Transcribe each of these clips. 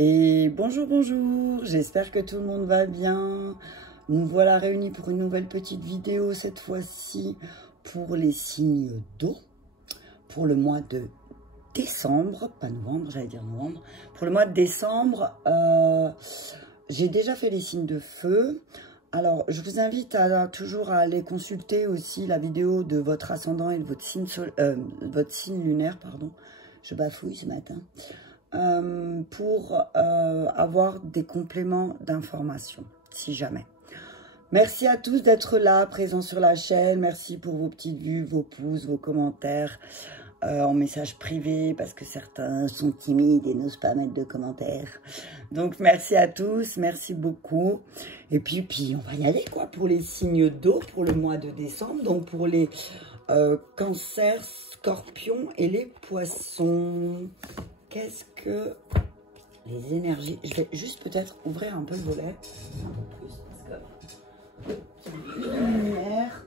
Et bonjour, bonjour, j'espère que tout le monde va bien. Nous voilà réunis pour une nouvelle petite vidéo, cette fois-ci pour les signes d'eau, pour le mois de décembre, pas novembre, j'allais dire novembre. Pour le mois de décembre, j'ai déjà fait les signes de feu. Alors, je vous invite toujours à aller consulter aussi la vidéo de votre ascendant et de votre signe lunaire, pardon. Je bafouille ce matin. Pour avoir des compléments d'information, si jamais. Merci à tous d'être là, présents sur la chaîne. Merci pour vos petites vues, vos pouces, vos commentaires en message privé, parce que certains sont timides et n'osent pas mettre de commentaires. Donc, merci à tous, merci beaucoup. Et puis on va y aller, quoi, pour les signes d'eau, pour le mois de décembre. Donc, pour les cancers, scorpions et les poissons. Qu'est-ce que les énergies... Je vais juste peut-être ouvrir un peu le volet. Un peu plus, parce que... une lumière.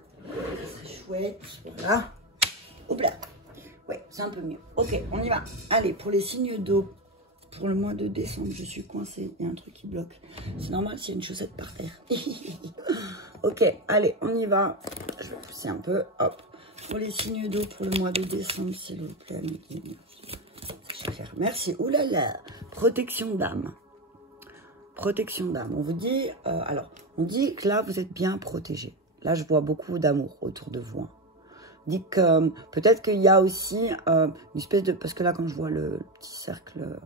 C'est chouette. Voilà. Hop là. Ouais, c'est un peu mieux. Ok, on y va. Allez, pour les signes d'eau, pour le mois de décembre, je suis coincée. Il y a un truc qui bloque. C'est normal s'il y a une chaussette par terre. Ok, allez, on y va. Je vais pousser un peu. Hop. Pour les signes d'eau, pour le mois de décembre, s'il vous plaît. Merci. Ouh là là. Protection d'âme. Protection d'âme. On vous dit, alors, on dit que là, vous êtes bien protégé. Là, je vois beaucoup d'amour autour de vous. On dit que peut-être qu'il y a aussi une espèce de... Parce que là, quand je vois le petit cercle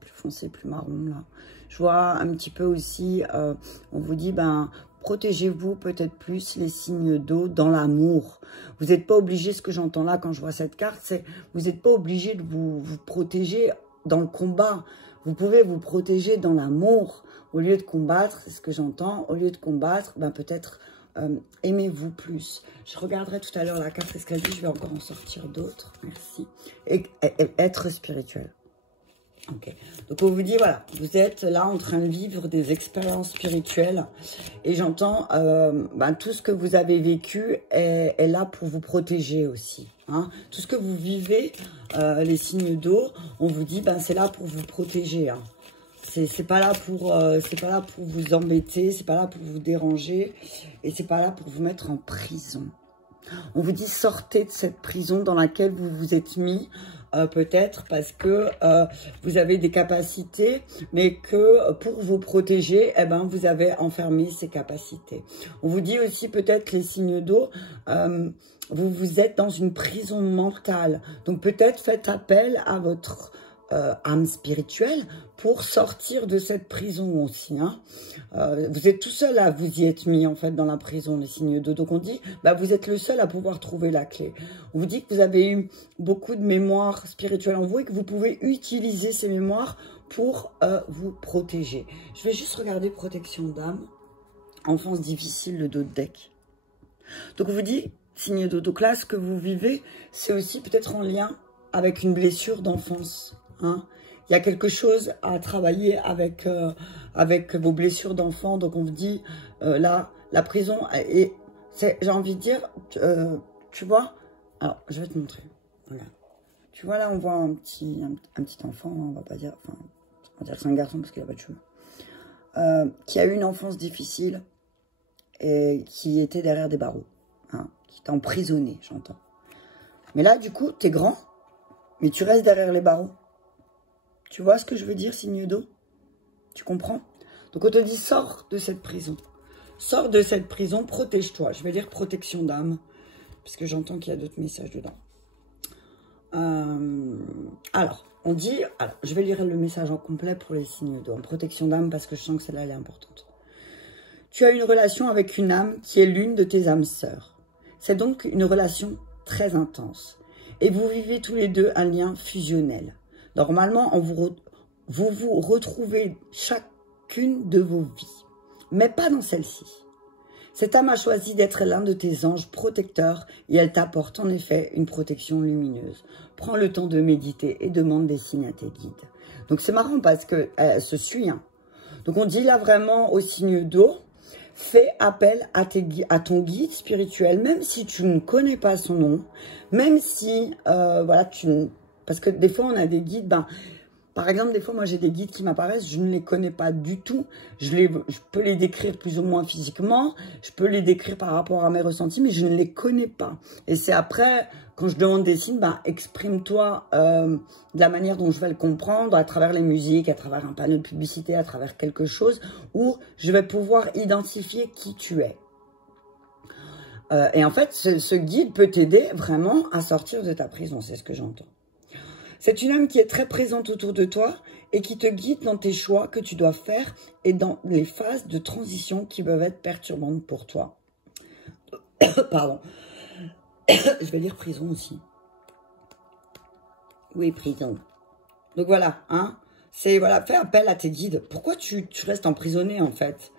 plus foncé, plus marron, là, je vois un petit peu aussi, on vous dit, ben... protégez-vous peut-être plus les signes d'eau dans l'amour. Vous n'êtes pas obligé, ce que j'entends là quand je vois cette carte, c'est vous n'êtes pas obligé de vous protéger dans le combat. Vous pouvez vous protéger dans l'amour. Au lieu de combattre, c'est ce que j'entends, au lieu de combattre, ben peut-être aimez-vous plus. Je regarderai tout à l'heure la carte, est-ce qu'elle dit, je vais encore en sortir d'autres. Merci. Et être spirituel. Ok, donc on vous dit, voilà, vous êtes là en train de vivre des expériences spirituelles et j'entends tout ce que vous avez vécu est là pour vous protéger aussi. Hein. Tout ce que vous vivez, les signes d'eau, on vous dit, c'est là pour vous protéger. Hein. C'est pas là pour vous embêter, c'est pas là pour vous déranger et c'est pas là pour vous mettre en prison. On vous dit, sortez de cette prison dans laquelle vous vous êtes mis. Peut-être parce que vous avez des capacités, mais que pour vous protéger, vous avez enfermé ces capacités. On vous dit aussi peut-être les signes d'eau, vous êtes dans une prison mentale. Donc peut-être faites appel à votre âme spirituelle pour sortir de cette prison aussi. Hein. Vous êtes tout seul à vous y être mis en fait dans la prison, les signes d'eau. Donc on dit, vous êtes le seul à pouvoir trouver la clé. On vous dit que vous avez eu beaucoup de mémoires spirituelles en vous et que vous pouvez utiliser ces mémoires pour vous protéger. Je vais juste regarder protection d'âme, enfance difficile, le dos de deck. Donc on vous dit, signe d'eau. Donc là, ce que vous vivez, c'est aussi peut-être en lien avec une blessure d'enfance. Hein. Il y a quelque chose à travailler avec vos blessures d'enfant. Donc, on vous dit, là, la prison, et j'ai envie de dire, tu vois, alors, je vais te montrer. Voilà. Tu vois, là, on voit un petit enfant, on va pas dire, enfin, on va dire que c'est un garçon parce qu'il n'a pas de cheveux, qui a eu une enfance difficile et qui était derrière des barreaux, hein, qui était emprisonné, j'entends. Mais là, du coup, tu es grand, mais tu restes derrière les barreaux. Tu vois ce que je veux dire, signe d'eau? Tu comprends? Donc, on te dit, sors de cette prison. Sors de cette prison, protège-toi. Je vais dire protection d'âme, parce que j'entends qu'il y a d'autres messages dedans. Alors, on dit... Alors, je vais lire le message en complet pour les signes d'eau. En protection d'âme, parce que je sens que celle-là, elle est importante. Tu as une relation avec une âme qui est l'une de tes âmes sœurs. C'est donc une relation très intense. Et vous vivez tous les deux un lien fusionnel. Normalement, vous vous retrouvez chacune de vos vies, mais pas dans celle-ci. Cette âme a choisi d'être l'un de tes anges protecteurs et elle t'apporte en effet une protection lumineuse. Prends le temps de méditer et demande des signes à tes guides. Donc c'est marrant parce qu'elle se suit. Hein. Donc on dit là vraiment au signe d'eau, fais appel à ton guide spirituel, même si tu ne connais pas son nom, même si, voilà, parce que des fois on a des guides, Par exemple, des fois, moi, j'ai des guides qui m'apparaissent, je ne les connais pas du tout. Je peux les décrire plus ou moins physiquement, je peux les décrire par rapport à mes ressentis, mais je ne les connais pas. Et c'est après, quand je demande des signes, ben, exprime-toi de la manière dont je vais le comprendre, à travers les musiques, à travers un panneau de publicité, à travers quelque chose, où je vais pouvoir identifier qui tu es. Et en fait, ce guide peut t'aider vraiment à sortir de ta prison, c'est ce que j'entends. C'est une âme qui est très présente autour de toi et qui te guide dans tes choix que tu dois faire et dans les phases de transition qui peuvent être perturbantes pour toi. Pardon. Je vais lire prison aussi. Oui, prison. Donc voilà, hein. C'est, voilà, fais appel à tes guides. Pourquoi tu restes emprisonné, en fait?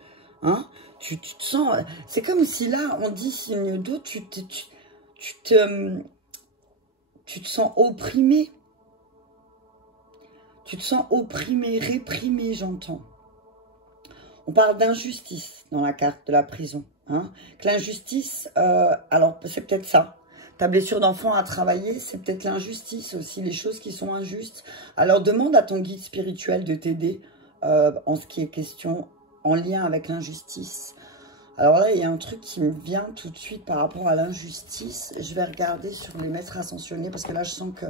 Hein? Tu te sens... C'est comme si là, on dit signe d'eau, tu te sens opprimé. Tu te sens opprimé, réprimé, j'entends. On parle d'injustice dans la carte de la prison. Hein, que l'injustice, alors c'est peut-être ça. Ta blessure d'enfant à travailler, c'est peut-être l'injustice aussi, les choses qui sont injustes. Alors demande à ton guide spirituel de t'aider en ce qui est question en lien avec l'injustice. Alors là, il y a un truc qui me vient tout de suite par rapport à l'injustice. Je vais regarder sur les maîtres ascensionnés parce que là, je sens que...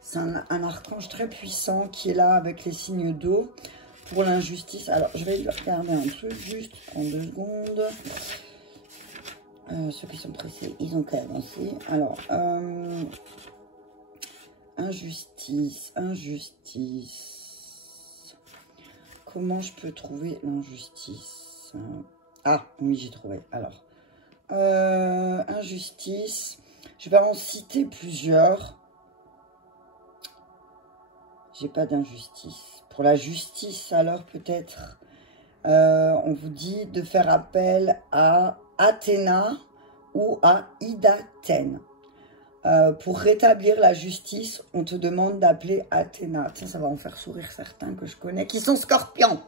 C'est un archange très puissant qui est là avec les signes d'eau pour l'injustice. Alors, je vais regarder un truc, juste prendre 2 secondes. Ceux qui sont pressés, ils ont qu'à avancer. Alors, injustice, injustice. Comment je peux trouver l'injustice? Ah, oui, j'ai trouvé. Alors, injustice. Je vais en citer plusieurs. J'ai pas d'injustice. Pour la justice, alors peut-être, on vous dit de faire appel à Athéna ou à Idaten. Pour rétablir la justice, on te demande d'appeler Athéna. Tiens, ça va en faire sourire certains que je connais qui sont scorpions.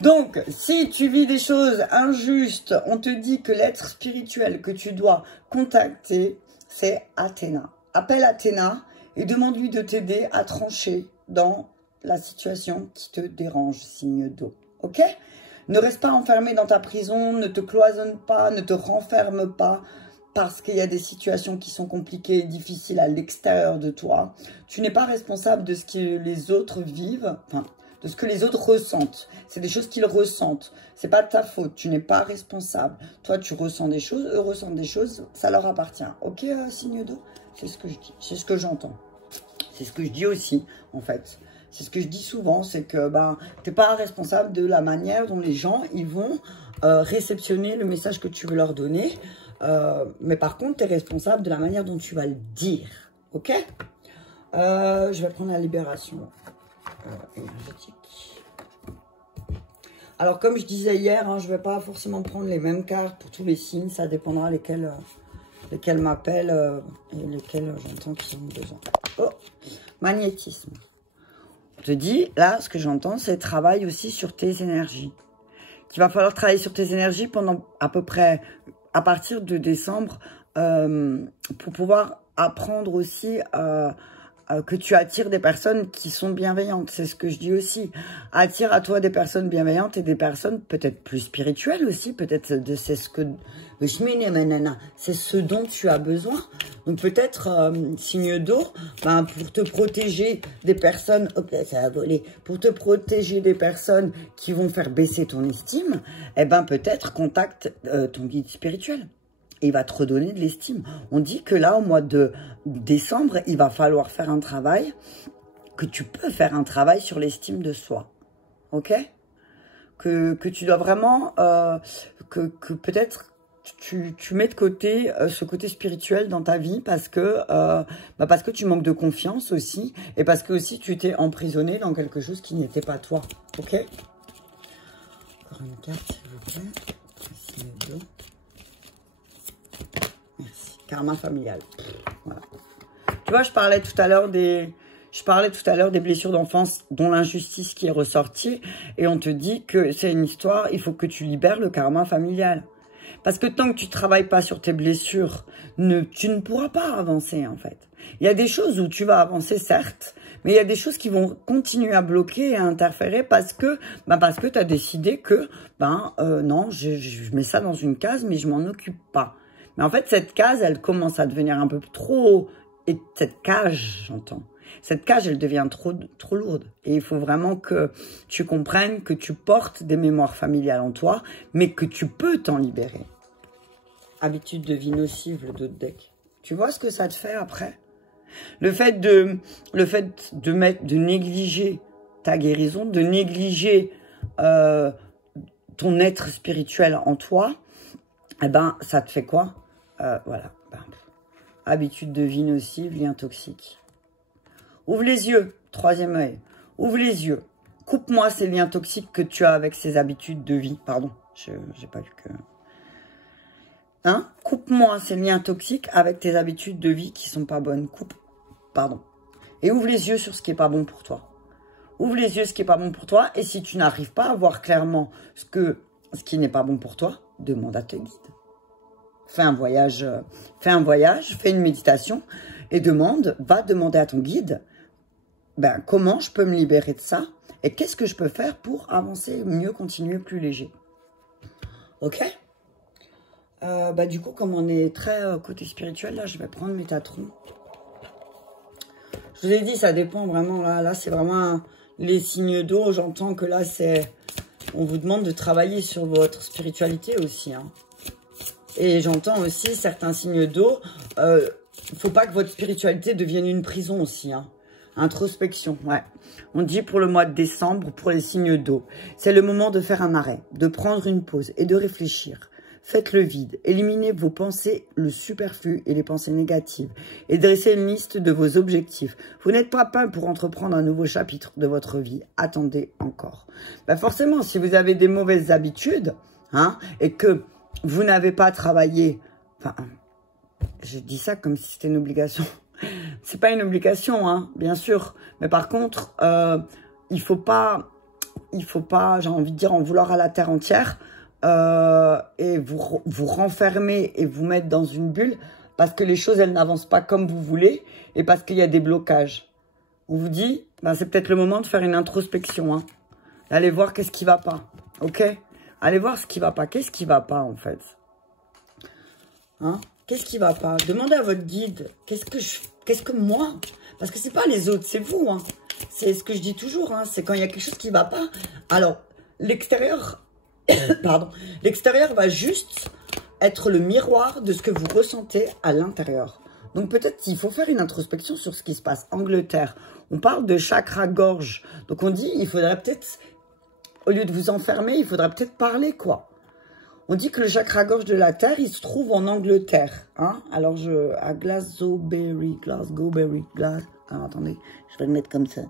Donc, si tu vis des choses injustes, on te dit que l'être spirituel que tu dois contacter, c'est Athéna. Appelle Athéna et demande-lui de t'aider à trancher dans la situation qui te dérange, signe d'eau. Ok? Ne reste pas enfermé dans ta prison, ne te cloisonne pas, ne te renferme pas, parce qu'il y a des situations qui sont compliquées et difficiles à l'extérieur de toi. Tu n'es pas responsable de ce que les autres vivent, enfin, de ce que les autres ressentent. C'est des choses qu'ils ressentent. C'est pas de ta faute, tu n'es pas responsable. Toi, tu ressens des choses, eux ressentent des choses, ça leur appartient. Ok, signe d'eau? C'est ce que je dis, c'est ce que j'entends. C'est ce que je dis aussi, en fait. C'est ce que je dis souvent, c'est que ben, tu n'es pas responsable de la manière dont les gens ils vont réceptionner le message que tu veux leur donner. Mais par contre, tu es responsable de la manière dont tu vas le dire. Ok? Je vais prendre la libération énergétique. Alors, comme je disais hier, hein, je ne vais pas forcément prendre les mêmes cartes pour tous les signes. Ça dépendra lesquels m'appellent et lesquels j'entends qu'ils ont besoin. Oh, magnétisme. On te dit, là, ce que j'entends, c'est travail aussi sur tes énergies. Qu'il va falloir travailler sur tes énergies pendant à peu près, à partir de décembre, pour pouvoir apprendre aussi que tu attires des personnes qui sont bienveillantes. C'est ce que je dis aussi. Attire à toi des personnes bienveillantes et des personnes peut-être plus spirituelles aussi. Peut-être c'est ce que... C'est ce dont tu as besoin. Donc peut-être, signe d'eau, ben, pour te protéger des personnes... Ok, ça a volé. Pour te protéger des personnes qui vont faire baisser ton estime, eh ben peut-être contacte ton guide spirituel. Il va te redonner de l'estime. On dit que là, au mois de décembre, il va falloir faire un travail, que tu peux faire un travail sur l'estime de soi. Ok? Que tu dois vraiment, que peut-être tu mets de côté ce côté spirituel dans ta vie parce que tu manques de confiance aussi et parce que aussi tu t'es emprisonné dans quelque chose qui n'était pas toi. Ok? Encore une carte, s'il vous plaît. Ici, les deux. Merci. Karma familial. Voilà. Tu vois, je parlais tout à l'heure des blessures d'enfance dont l'injustice qui est ressortie. Et on te dit que c'est une histoire, il faut que tu libères le karma familial. Parce que tant que tu ne travailles pas sur tes blessures, tu ne pourras pas avancer en fait. Il y a des choses où tu vas avancer certes, Mais il y a des choses qui vont continuer à bloquer et à interférer parce que tu as décidé que, non, je mets ça dans une case, mais je m'en occupe pas. Mais en fait, cette case, elle commence à devenir un peu trop... Et cette cage, j'entends. Cette cage, elle devient trop lourde. Et il faut vraiment que tu comprennes que tu portes des mémoires familiales en toi, mais que tu peux t'en libérer. Habitude de vie nocive, le dos de deck. Tu vois ce que ça te fait après? Le fait de négliger ta guérison, de négliger ton être spirituel en toi, eh ben, ça te fait quoi? Voilà. Habitude de vie nocive, lien toxique. Ouvre les yeux, troisième œil. Ouvre les yeux. Coupe-moi ces liens toxiques que tu as avec ces habitudes de vie. Pardon, j'ai pas vu que... Hein? Coupe-moi ces liens toxiques avec tes habitudes de vie qui sont pas bonnes. Coupe. Pardon. Et ouvre les yeux sur ce qui est pas bon pour toi. Ouvre les yeux sur ce qui est pas bon pour toi. Et si tu n'arrives pas à voir clairement ce qui n'est pas bon pour toi, demande à tes guides. Fais un voyage, fais une méditation et va demander à ton guide, comment je peux me libérer de ça et qu'est-ce que je peux faire pour avancer, mieux, continuer, plus léger. Ok? Du coup, comme on est très côté spirituel, là, je vais prendre mes tatrons. Je vous ai dit, ça dépend vraiment. Là c'est vraiment les signes d'eau. J'entends que là, on vous demande de travailler sur votre spiritualité aussi, hein. Et j'entends aussi certains signes d'eau. Faut pas que votre spiritualité devienne une prison aussi, hein. Introspection, ouais. On dit pour le mois de décembre, pour les signes d'eau, c'est le moment de faire un arrêt, de prendre une pause et de réfléchir. Faites le vide, éliminez vos pensées, le superflu et les pensées négatives et dressez une liste de vos objectifs. Vous n'êtes pas prêt pour entreprendre un nouveau chapitre de votre vie. Attendez encore. Forcément, si vous avez des mauvaises habitudes, hein, et que vous n'avez pas travaillé, je dis ça comme si c'était une obligation. C'est pas une obligation, hein, bien sûr. Mais par contre, il faut pas, j'ai envie de dire, en vouloir à la terre entière et vous renfermer et vous mettre dans une bulle parce que les choses, elles n'avancent pas comme vous voulez et parce qu'il y a des blocages. On vous dit, c'est peut-être le moment de faire une introspection, hein. Allez voir qu'est-ce qui va pas, ok? Allez voir ce qui va pas. Qu'est-ce qui va pas, en fait? Hein? Qu'est-ce qui va pas? Demandez à votre guide. Qu'est-ce que moi? Parce que c'est pas les autres, c'est vous, hein. C'est ce que je dis toujours, hein. C'est quand il y a quelque chose qui va pas. Alors, l'extérieur, pardon, l'extérieur va juste être le miroir de ce que vous ressentez à l'intérieur. Donc, peut-être qu'il faut faire une introspection sur ce qui se passe. Angleterre, on parle de chakra-gorge. Donc, on dit, il faudrait peut-être... Au lieu de vous enfermer, il faudra peut-être parler, quoi. On dit que le chakra-gorge de la Terre, il se trouve en Angleterre. Hein? Alors, à Glastonbury. Alors, attendez, je vais le mettre comme ça.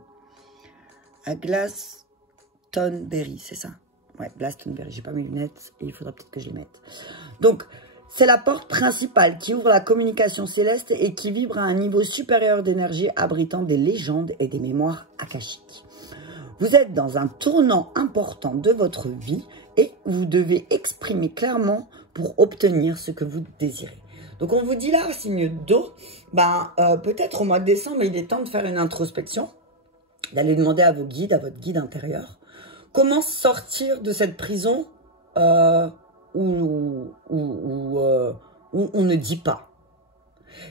À Glastonbury, c'est ça? Ouais, Glastonbury. J'ai pas mes lunettes et il faudra peut-être que je les mette. Donc, c'est la porte principale qui ouvre la communication céleste et qui vibre à un niveau supérieur d'énergie abritant des légendes et des mémoires akashiques. Vous êtes dans un tournant important de votre vie et vous devez exprimer clairement pour obtenir ce que vous désirez. Donc, on vous dit là, signe d'eau, peut-être au mois de décembre, il est temps de faire une introspection, d'aller demander à vos guides, à votre guide intérieur, comment sortir de cette prison où on ne dit pas.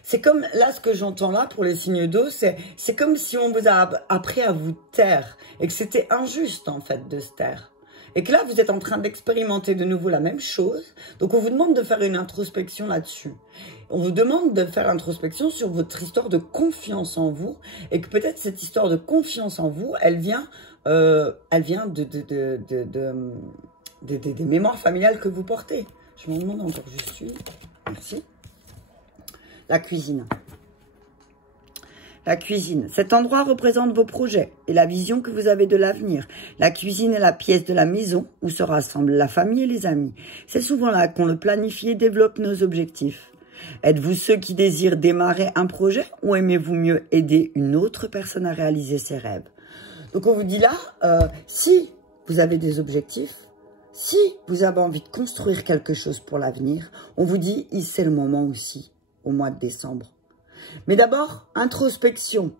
C'est comme, là, ce que j'entends là pour les signes d'eau, c'est comme si on vous a appris à vous taire et que c'était injuste, en fait, de se taire. Et que là, vous êtes en train d'expérimenter de nouveau la même chose. Donc, on vous demande de faire une introspection là-dessus. On vous demande de faire introspection sur votre histoire de confiance en vous et que peut-être cette histoire de confiance en vous, elle vient des mémoires familiales que vous portez. Je me demande encore où je suis. Merci. La cuisine. La cuisine. Cet endroit représente vos projets et la vision que vous avez de l'avenir. La cuisine est la pièce de la maison où se rassemblent la famille et les amis. C'est souvent là qu'on le planifie et développe nos objectifs. Êtes-vous ceux qui désirent démarrer un projet ou aimez-vous mieux aider une autre personne à réaliser ses rêves? Donc on vous dit là, si vous avez des objectifs, si vous avez envie de construire quelque chose pour l'avenir, on vous dit c'est le moment aussi, au mois de décembre. Mais d'abord, introspection.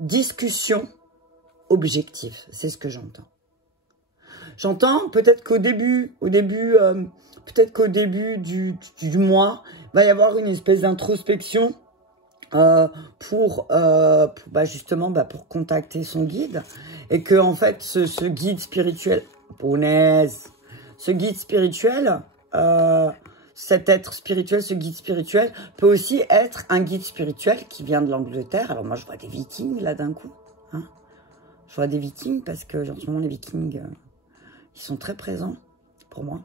discussion objective. C'est ce que j'entends. J'entends peut-être qu'au début du mois, il va y avoir une espèce d'introspection pour contacter son guide. Et que, en fait, ce guide spirituel, ce guide spirituel, cet être spirituel, ce guide spirituel, peut aussi être un guide spirituel qui vient de l'Angleterre. Alors moi, je vois des vikings, là, d'un coup. Hein, je vois des vikings parce que, en ce moment, les vikings, ils sont très présents pour moi.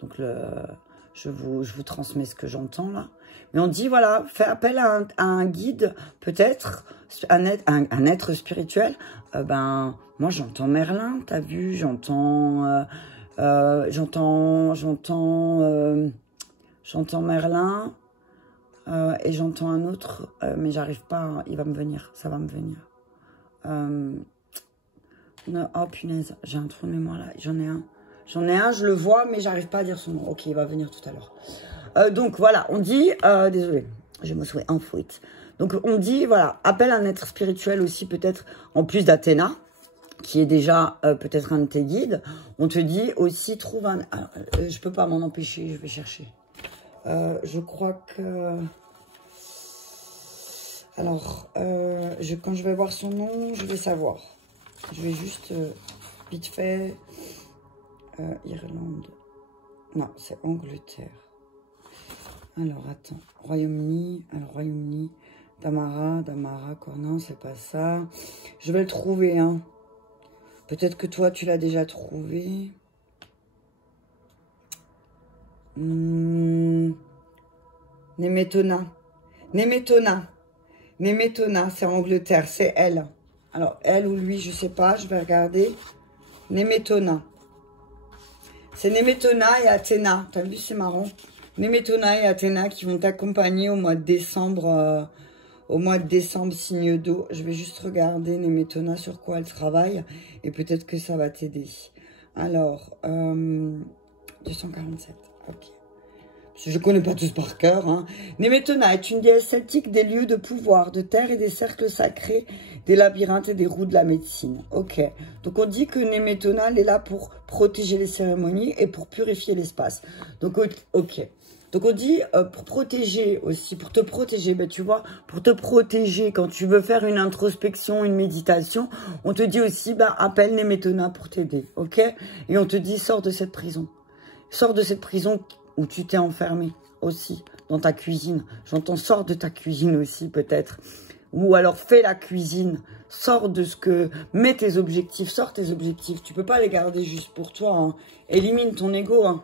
Donc, je vous transmets ce que j'entends, là. Mais on dit, voilà, fais appel à un guide, peut-être, un être spirituel. Moi, j'entends Merlin, t'as vu, j'entends Merlin, et j'entends un autre, mais j'arrive pas, il va me venir, ça va me venir. Oh punaise, j'ai un trou de mémoire là, j'en ai un, je le vois, mais j'arrive pas à dire son nom. Ok, il va venir tout à l'heure. Donc voilà, on dit, désolé, je me suis enfouite. Donc on dit, voilà, appelle un être spirituel aussi peut-être, en plus d'Athéna, qui est déjà peut-être un de tes guides. On te dit aussi, trouve un... Alors, je peux pas m'en empêcher, je vais chercher. Je crois que... Alors, quand je vais voir son nom, je vais savoir. Je vais juste, vite fait... Irlande. Non, c'est Angleterre. Alors, attends. Royaume-Uni. Alors, Royaume-Uni. Damara, quoi. Non, c'est pas ça. Je vais le trouver, hein. Peut-être que toi, tu l'as déjà trouvé. Nemetona. Nemetona, c'est Angleterre. C'est elle. Alors, elle ou lui, je sais pas. Je vais regarder. Nemetona. C'est Nemetona et Athéna. T'as vu, c'est marrant. Nemetona et Athéna qui vont t'accompagner au mois de décembre. Signe d'eau. Je vais juste regarder Nemetona sur quoi elle travaille. Et peut-être que ça va t'aider. Alors, 247. Ok. Je ne connais pas tous par cœur. Hein. Nemetona est une déesse celtique des lieux de pouvoir, de terre et des cercles sacrés, des labyrinthes et des roues de la médecine. Ok. Donc on dit que Nemetona, elle est là pour protéger les cérémonies et pour purifier l'espace. Donc ok. Donc on dit pour protéger aussi, pour te protéger, ben tu vois, pour te protéger quand tu veux faire une introspection, une méditation, on te dit aussi, ben appelle Nemetona pour t'aider, ok? Et on te dit, sors de cette prison. Sors de cette prison où tu t'es enfermé aussi, dans ta cuisine. J'entends, sors de ta cuisine aussi peut-être. Ou alors fais la cuisine, sors de ce que... Mets tes objectifs, sors tes objectifs. Tu peux pas les garder juste pour toi, hein. Élimine ton ego, hein.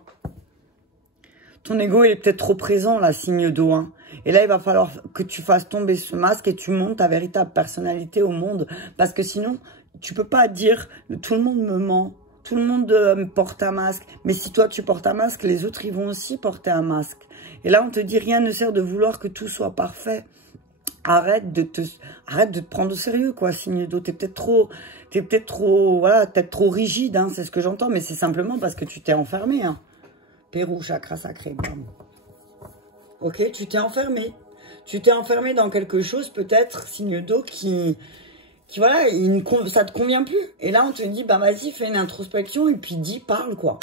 Ton ego, il est peut-être trop présent, là, signe d'eau. Hein. Et là, il va falloir que tu fasses tomber ce masque et tu montes ta véritable personnalité au monde. Parce que sinon, tu peux pas dire « tout le monde me ment, tout le monde porte un masque ». Mais si toi, tu portes un masque, les autres, ils vont aussi porter un masque. Et là, on te dit « rien ne sert de vouloir que tout soit parfait ». Arrête de te prendre au sérieux, quoi, signe d'eau. T'es peut-être trop, voilà, peut-être trop rigide, hein, c'est ce que j'entends. Mais c'est simplement parce que tu t'es enfermé, hein. Pérou, chakra sacré. Bam. Ok, tu t'es enfermé. Tu t'es enfermé dans quelque chose, peut-être, signe d'eau, qui voilà, ça te convient plus. Et là, on te dit, bah vas-y, fais une introspection et puis dis, parle, quoi.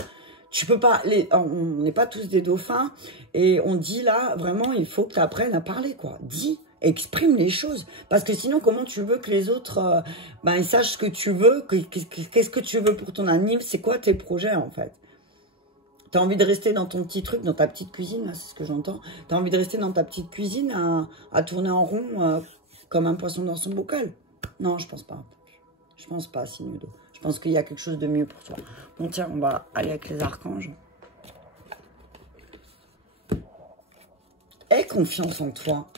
Tu peux pas, on n'est pas tous des dauphins. Et on dit là, vraiment, il faut que tu apprennes à parler, quoi. Dis, exprime les choses. Parce que sinon, comment tu veux que les autres, ils sachent ce que tu veux, qu'est-ce que tu veux pour ton anime, c'est quoi tes projets, en fait. T'as envie de rester dans ton petit truc, dans ta petite cuisine, là, c'est ce que j'entends. T'as envie de rester dans ta petite cuisine à tourner en rond comme un poisson dans son bocal. Non, je pense pas. Je pense pas, signe d'eau. Je pense qu'il y a quelque chose de mieux pour toi. Bon, tiens, on va aller avec les archanges. Aie confiance en toi.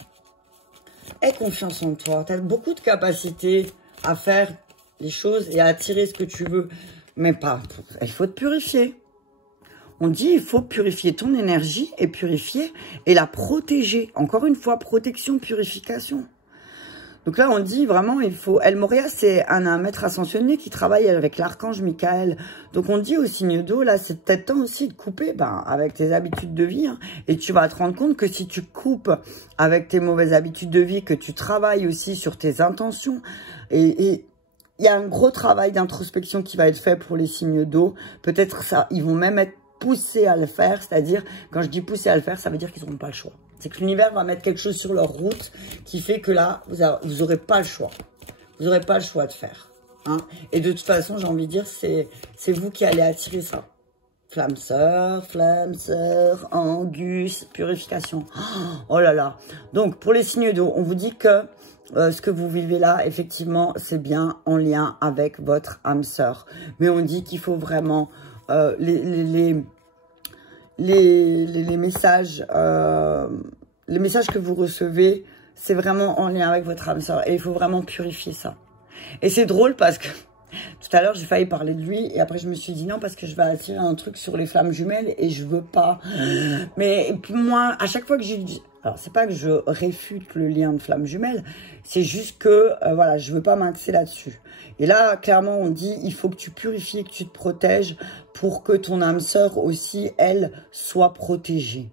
Aie confiance en toi. Tu as beaucoup de capacités à faire les choses et à attirer ce que tu veux. Mais pas. Il faut te purifier. On dit il faut purifier ton énergie et la protéger. Encore une fois, protection, purification. Donc là, on dit vraiment, il faut... El Moria, c'est un maître ascensionné qui travaille avec l'archange Michael. Donc on dit au signe d'eau, là, c'est peut-être temps aussi de couper avec tes habitudes de vie. Hein, et tu vas te rendre compte que si tu coupes avec tes mauvaises habitudes de vie, que tu travailles aussi sur tes intentions, et il y a un gros travail d'introspection qui va être fait pour les signes d'eau. Peut-être ça, ils vont même être poussés à le faire. C'est-à-dire, quand je dis poussés à le faire, ça veut dire qu'ils n'auront pas le choix. C'est que l'univers va mettre quelque chose sur leur route qui fait que là, vous n'aurez pas le choix. Vous n'aurez pas le choix de faire. Hein. Et de toute façon, j'ai envie de dire, c'est vous qui allez attirer ça. Flamme sœur, Angus, purification. Oh là là. Donc, pour les signes d'eau, on vous dit que ce que vous vivez là, effectivement, c'est bien en lien avec votre âme sœur. Mais on dit qu'il faut vraiment les messages que vous recevez, c'est vraiment en lien avec votre âme sœur. Et il faut vraiment purifier ça. Et c'est drôle parce que tout à l'heure, j'ai failli parler de lui. Et après, je me suis dit non, parce que je vais attirer un truc sur les flammes jumelles et je veux pas. Mais moi, à chaque fois que j'ai dit... Alors, c'est pas que je réfute le lien de flammes jumelles. C'est juste que, voilà, je veux pas m'axer là-dessus. Et là, clairement, on dit, il faut que tu purifies, que tu te protèges pour que ton âme sœur aussi, elle, soit protégée.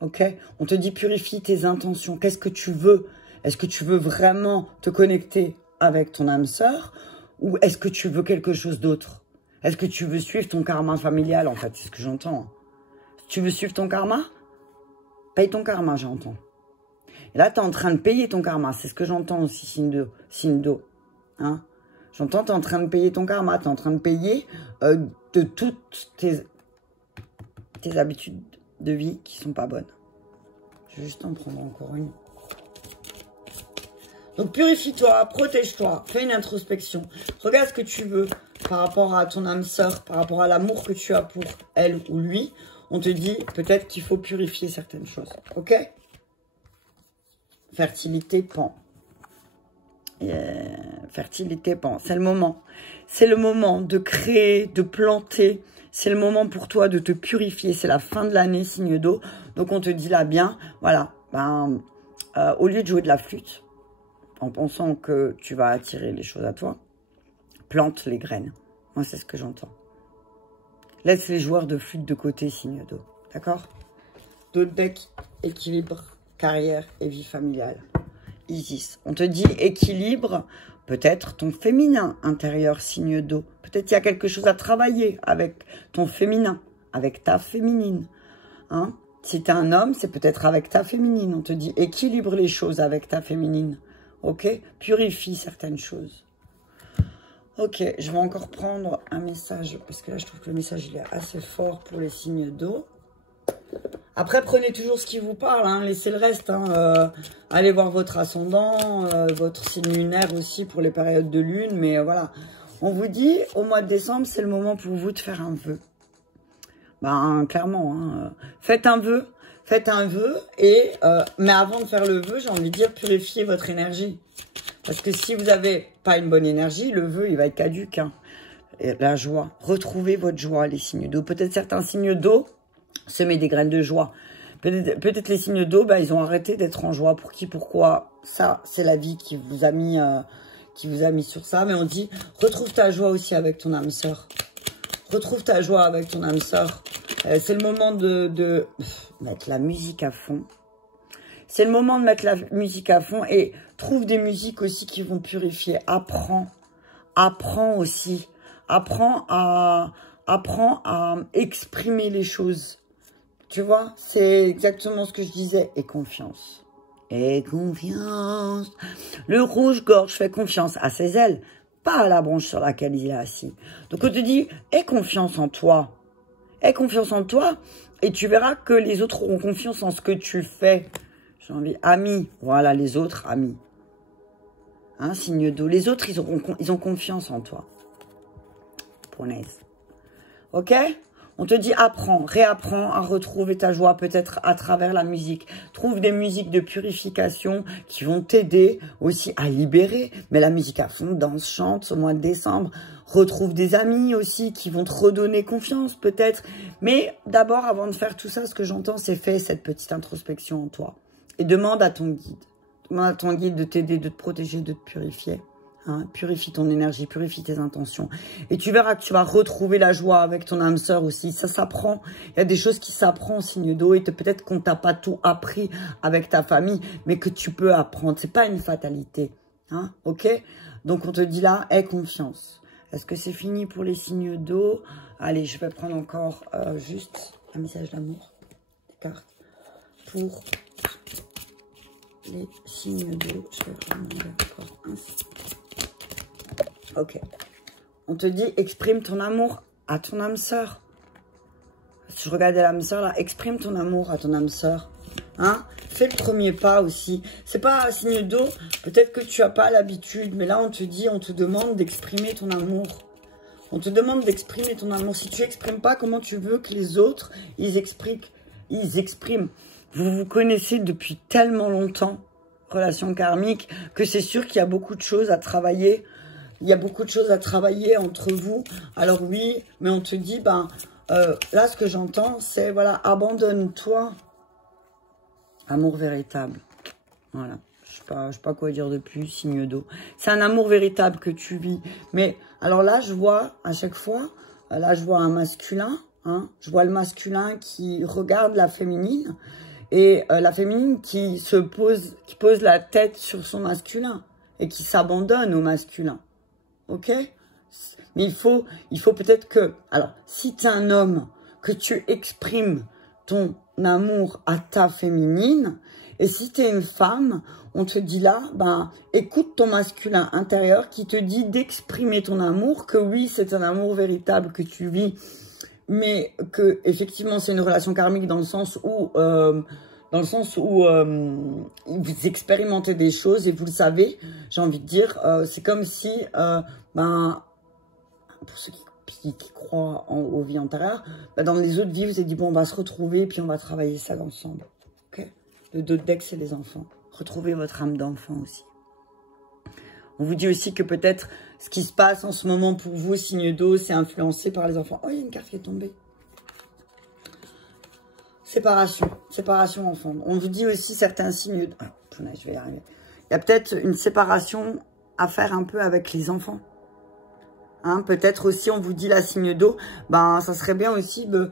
Ok? On te dit, purifie tes intentions. Qu'est-ce que tu veux? Est-ce que tu veux vraiment te connecter avec ton âme sœur? Ou est-ce que tu veux quelque chose d'autre? Est-ce que tu veux suivre ton karma familial, en fait? C'est ce que j'entends. Tu veux suivre ton karma? Paye ton karma, j'entends. Et là, tu es en train de payer ton karma. C'est ce que j'entends aussi, signe d'eau. Hein? J'entends, tu es en train de payer ton karma. Tu es en train de payer de toutes tes habitudes de vie qui sont pas bonnes. Je vais juste en prendre encore une. Donc, purifie-toi, protège-toi, fais une introspection. Regarde ce que tu veux par rapport à ton âme sœur, par rapport à l'amour que tu as pour elle ou lui. On te dit peut-être qu'il faut purifier certaines choses. Ok? Fertilité, pan. Fertilité, pan. C'est le moment. C'est le moment de créer, de planter. C'est le moment pour toi de te purifier. C'est la fin de l'année, signe d'eau. Donc, on te dit là bien, voilà, au lieu de jouer de la flûte, en pensant que tu vas attirer les choses à toi, plante les graines. Moi, c'est ce que j'entends. Laisse les joueurs de flûte de côté, signe d'eau. D'accord? D'autres decks, équilibre, carrière et vie familiale. Isis. On te dit équilibre, peut-être ton féminin intérieur, signe d'eau. Peut-être qu'il y a quelque chose à travailler avec ton féminin, avec ta féminine. Hein? Si tu es un homme, c'est peut-être avec ta féminine. On te dit équilibre les choses avec ta féminine. Ok? Purifie certaines choses. Ok, je vais encore prendre un message, parce que là, je trouve que le message, il est assez fort pour les signes d'eau. Après, prenez toujours ce qui vous parle, hein, laissez le reste. Hein, allez voir votre ascendant, votre signe lunaire aussi pour les périodes de lune. Mais voilà, on vous dit, au mois de décembre, c'est le moment pour vous de faire un vœu. Ben, clairement, hein, faites un vœu. Faites un vœu, mais avant de faire le vœu, j'ai envie de dire, purifiez votre énergie. Parce que si vous n'avez pas une bonne énergie, le vœu, il va être caduque. Hein. Et la joie. Retrouvez votre joie, les signes d'eau. Peut-être certains signes d'eau semer des graines de joie. Peut-être les signes d'eau, ils ont arrêté d'être en joie. Pour qui, pourquoi? Ça, c'est la vie qui vous a mis sur ça. Mais on dit, retrouve ta joie aussi avec ton âme sœur. Retrouve ta joie avec ton âme sœur. C'est le moment de mettre la musique à fond. C'est le moment de mettre la musique à fond et trouve des musiques aussi qui vont purifier. Apprends aussi. Apprends à exprimer les choses. Tu vois, c'est exactement ce que je disais. Et confiance. Et confiance. Le rouge-gorge fait confiance à ses ailes, pas à la branche sur laquelle il est assis. Donc on te dit, aie confiance en toi. Aie confiance en toi et tu verras que les autres auront confiance en ce que tu fais. J'ai envie, amis, voilà les autres, amis. Hein, signe d'eau. Les autres, ils ont confiance en toi. Punaise. Ok? On te dit, apprends, réapprends à retrouver ta joie, peut-être à travers la musique. Trouve des musiques de purification qui vont t'aider aussi à libérer. Mais la musique à fond, danse, chante au mois de décembre. Retrouve des amis aussi qui vont te redonner confiance peut-être. Mais d'abord, avant de faire tout ça, ce que j'entends, c'est fais cette petite introspection en toi. Et demande à ton guide. Demande à ton guide de t'aider, de te protéger, de te purifier. Hein, purifie ton énergie, purifie tes intentions. Et tu verras que tu vas retrouver la joie avec ton âme sœur aussi. Ça s'apprend. Il y a des choses qui s'apprennent en signe d'eau. Et peut-être qu'on t'a pas tout appris avec ta famille, mais que tu peux apprendre. C'est pas une fatalité. Hein, ok? Donc on te dit là, aie confiance. Est-ce que c'est fini pour les signes d'eau? Allez, je vais prendre encore juste un message d'amour. Des cartes. Pour les signes d'eau. Je vais prendre encore un. Ok. On te dit, exprime ton amour à ton âme sœur. Si je regardais l'âme sœur là, exprime ton amour à ton âme sœur. Hein? Fais le premier pas aussi. C'est pas un signe d'eau. Peut-être que tu n'as pas l'habitude, mais là on te dit, on te demande d'exprimer ton amour. On te demande d'exprimer ton amour. Si tu n'exprimes pas, comment tu veux que les autres, ils expriment. Vous vous connaissez depuis tellement longtemps, relation karmique, que c'est sûr qu'il y a beaucoup de choses à travailler. Il y a beaucoup de choses à travailler entre vous. Alors oui, mais on te dit, ben, là, ce que j'entends, c'est, voilà, abandonne-toi. Amour véritable. Voilà. Je sais pas quoi dire de plus, signe d'eau. C'est un amour véritable que tu vis. Mais, alors là, je vois, à chaque fois, là, je vois un masculin. Hein, je vois le masculin qui regarde la féminine. Et la féminine qui pose la tête sur son masculin. Et qui s'abandonne au masculin. Ok? Mais il faut peut-être que... Alors, si tu es un homme, que tu exprimes ton amour à ta féminine, et si tu es une femme, on te dit là, ben, écoute ton masculin intérieur qui te dit d'exprimer ton amour, que oui, c'est un amour véritable que tu vis, mais que effectivement c'est une relation karmique dans le sens où... vous expérimentez des choses et vous le savez, j'ai envie de dire, c'est comme si, ben, pour ceux qui croient aux vies antérieures, ben, dans les autres vies, vous avez dit, bon, on va se retrouver, puis on va travailler ça ensemble. Okay, le dos de deck, c'est les enfants. Retrouvez votre âme d'enfant aussi. On vous dit aussi que peut-être ce qui se passe en ce moment pour vous, signe d'eau, c'est influencé par les enfants. Oh, il y a une carte qui est tombée. Séparation enfant. On vous dit aussi certains signes... Ah, je vais y arriver. Il y a peut-être une séparation à faire un peu avec les enfants. Hein, peut-être aussi, on vous dit la signe d'eau, ben, ça serait bien aussi de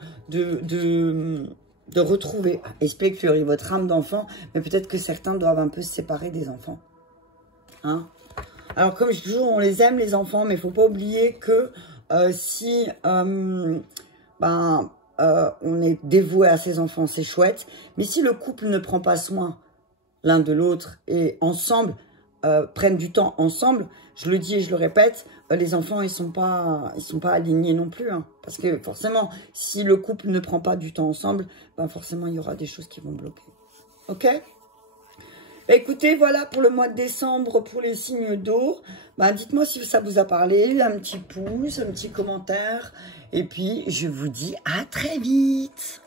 retrouver, expliquer votre âme d'enfant, mais peut-être que certains doivent un peu se séparer des enfants. Hein? Alors, comme je dis toujours, on les aime, les enfants, mais il ne faut pas oublier que si... on est dévoué à ses enfants, c'est chouette. Mais si le couple ne prend pas soin l'un de l'autre et ensemble, prennent du temps ensemble, je le dis et je le répète, les enfants, ils sont pas alignés non plus. Hein. Parce que forcément, si le couple ne prend pas du temps ensemble, ben forcément, il y aura des choses qui vont bloquer. Ok? Écoutez, voilà pour le mois de décembre, pour les signes d'eau. Ben, dites-moi si ça vous a parlé, un petit pouce, un petit commentaire. Et puis, je vous dis à très vite.